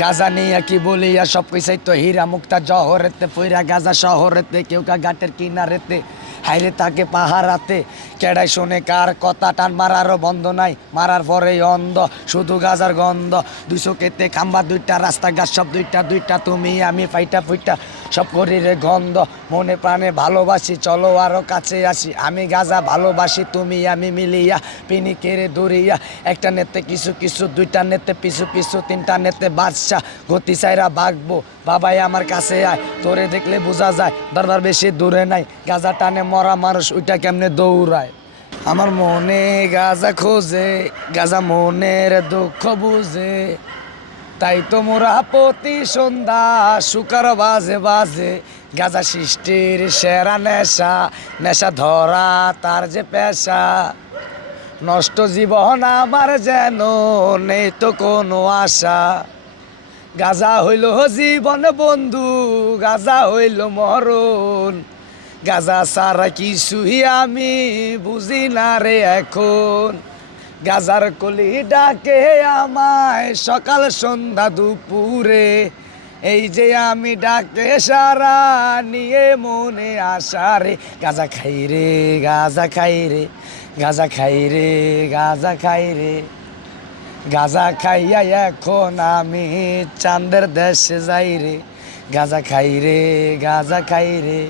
গাজা নিয়ে কি বলিয়া সব কিছুই তো হীরা মুক্তা জহরেতে পইরা গাজা শহরেতে কেউ কা ঘাটের কিনারেতে হাইরে তাকে পাহারাতে কেডাই শোনে কার কথা টান মারারও বন্ধ নাই মারার পরে অন্ধ শুধু গাজার গন্ধ 200 কেতে খাম্বা দুইটা রাস্তাঘাট সব দুইটা তুমি আমি ফাইটা ফুইটা সব করিরে গন্ধ মনে প্রাণে ভালোবাসি চলো আরো কাছে আসি আমি গাজা ভালোবাসি তুমি আমি মিলিয়া পিনি কেড়ে দৌড়িয়া একটা নেতে কিছু কিছু দুইটা নেতে পিছু পিছু তিনটা নেতে বাদশা গতি চাইরা বাগবো বাবাই আমার কাছে আয় তোরে দেখলে বোঝা যায় দরবার বেশি দূরে নাই গাজা টানে মরা মানুষ ওইটা কেমনে দৌড়ায় আমার মনে গাজা খোঁজে গাজা মনের দুঃখ বুঝে তাই তো মোরা প্রতি সন্ধ্যা সুকার বাজে বাজে গাজা সৃষ্টির সেরা নেশা নেশা ধরা তার যে পেশা নষ্ট জীবন আমার যেন নেই তো কোনো আশা গাজা হইল জীবন বন্ধু গাজা হইল মরণ গাজা সারা কিছুই আমি বুঝি না রে এখন গাজার কলি ডাকে আমায় সকাল সন্ধ্যা দুপুরে এই যে আমি ডাকে সারা নিয়ে মনে আশা রে গাজা খাই রে গাজা খাই রে গাজা খাই রে গাজা খাই রে গাজা খাইয়া এখন আমি চাঁদের দেশে যাই রে গাজা খাই রে গাজা খাই রে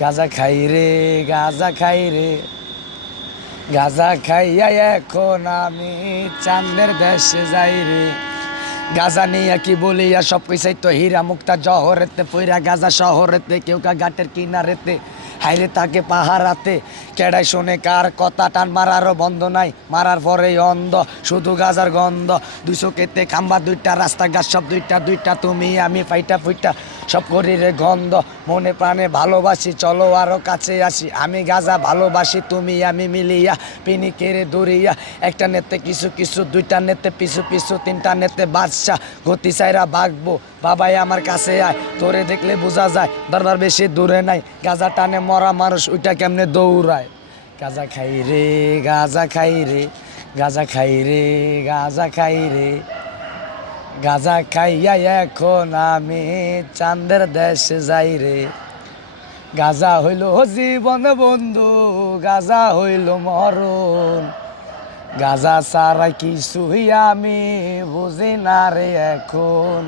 গাজা খাই রে গাজা খাই রে গাজা খাইয়া এখন আমি চাঁদের দেশে যাই রে গাজা নিয়ে কি বলিয়া সব কিছুই তো হীরা মুক্তা জহরেতে পইরা গাজা শহরেতে কেউ কা ঘাটের কিনারেতে হাইরে তাকে পাহারাতে কেডাই শোনে কার কথা টান মারারও বন্ধ নাই মারার পরে অন্ধ শুধু গাজার গন্ধ 200 কেতে খাম্বা দুইটা রাস্তাঘাট সব দুইটা তুমি আমি ফাইটা ফুইটা সব করিরে গন্ধ মনে প্রাণে ভালোবাসি চলো আরো কাছে আসি আমি গাজা ভালোবাসি তুমি আমি মিলিয়া পিনি কেড়ে দৌড়িয়া একটা নেতে কিছু কিছু দুইটা নেতে পিছু পিছু তিনটা নেতে বাদশা গতি চাইরা বাগবো বাবাই আমার কাছে আয় তোরে দেখলে বোঝা যায় দরবার বেশি দূরে নাই গাজা টানে মরা মানুষ ওইটা কেমনে দৌড়ায় গাজা খাই রে গাজা খাই রে গাজা খাই রে গাজা খাই রে গাজা খাইয়া এখন আমি চাঁদের দেশে যাই রে গাজা হইল জীবন বন্ধু গাজা হইল মরণ গাজা সারা কিছুই আমি বুঝি না রে এখন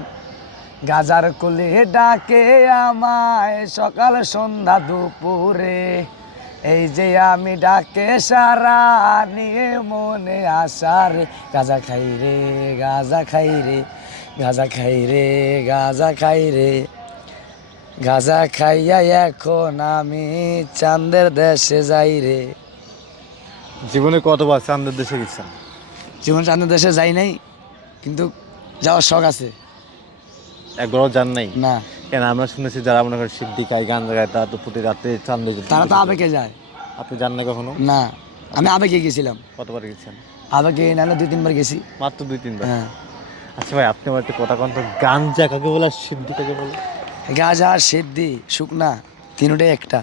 গাজার কুলি ডাকে আমায় সকাল সন্ধ্যা দুপুরে এই যে আমি ডাকে সারা নিয়ে মনে আশা রে গাজা খাই রে গাজা খাই রে গাজা খাই রে গাজা খাই রে গাজা খাইয়া এখন আমি চাঁদের দেশে যাই রে জীবনে কতবার চাঁদের দেশে গেছেন? জীবন চাঁদের দেশে যাই নাই, কিন্তু যাওয়ার শখ আছে। একবারও যান নাই? না। কেন? আমরা শুনেছি যারা মনে করেন সিদ্ধি খায়, গান গায়, তারা তো প্রতি রাতে চাঁদে যেতে। তারা তো আবেগে যায়। আপনি যান না কখনো? না, আমি আবেগে গেছিলাম। কতবার গেছেন? আবেগে নাহলে 2-3 বার গেছি। মাত্র 2-3 বার? হ্যাঁ। আচ্ছা ভাই, আপনি আমার একটা কথা কন তো, গাঞ্জা কাকে বলে আর সিদ্ধি কাকে বলে? গাঁজা আর সিদ্ধি শুকনা তিনটাই একটা।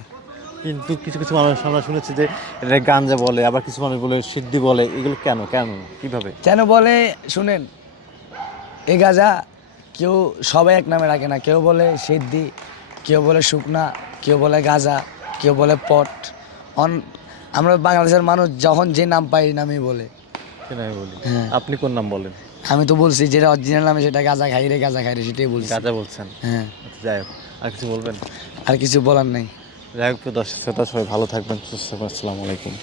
কিন্তু কিছু কিছু মানুষ আমরা শুনেছি যে এটা গাঞ্জা বলে, আবার কিছু মানুষ বলে সিদ্ধি বলে। এগুলো কেন কেন কিভাবে কেন বলে শুনেন, এই গাঁজা কেউ সবাই এক নামে রাখে না। কেউ বলে সিদ্ধি, কেউ বলে শুকনা, কেউ বলে গাঁজা, কেউ বলে পট। আমরা বাংলাদেশের মানুষ যখন যে নাম পাই নামই বলে। আমি বলি। হ্যাঁ। আপনি কোন নাম বলেন? আমি তো বলছি যেটা অরিজিনাল নামে, সেটা গাঁজা খাই রে গাঁজা খাই রে, সেটাই বলছি। গাঁজা বলছেন? হ্যাঁ। আচ্ছা, যাই হোক, আর কিছু বলবেন? আর কিছু বলার নেই। যাই হোক, দর্শক শ্রোতা সবাই ভালো থাকবেন, সুস্থ থাকবেন। আসসালামু আলাইকুম।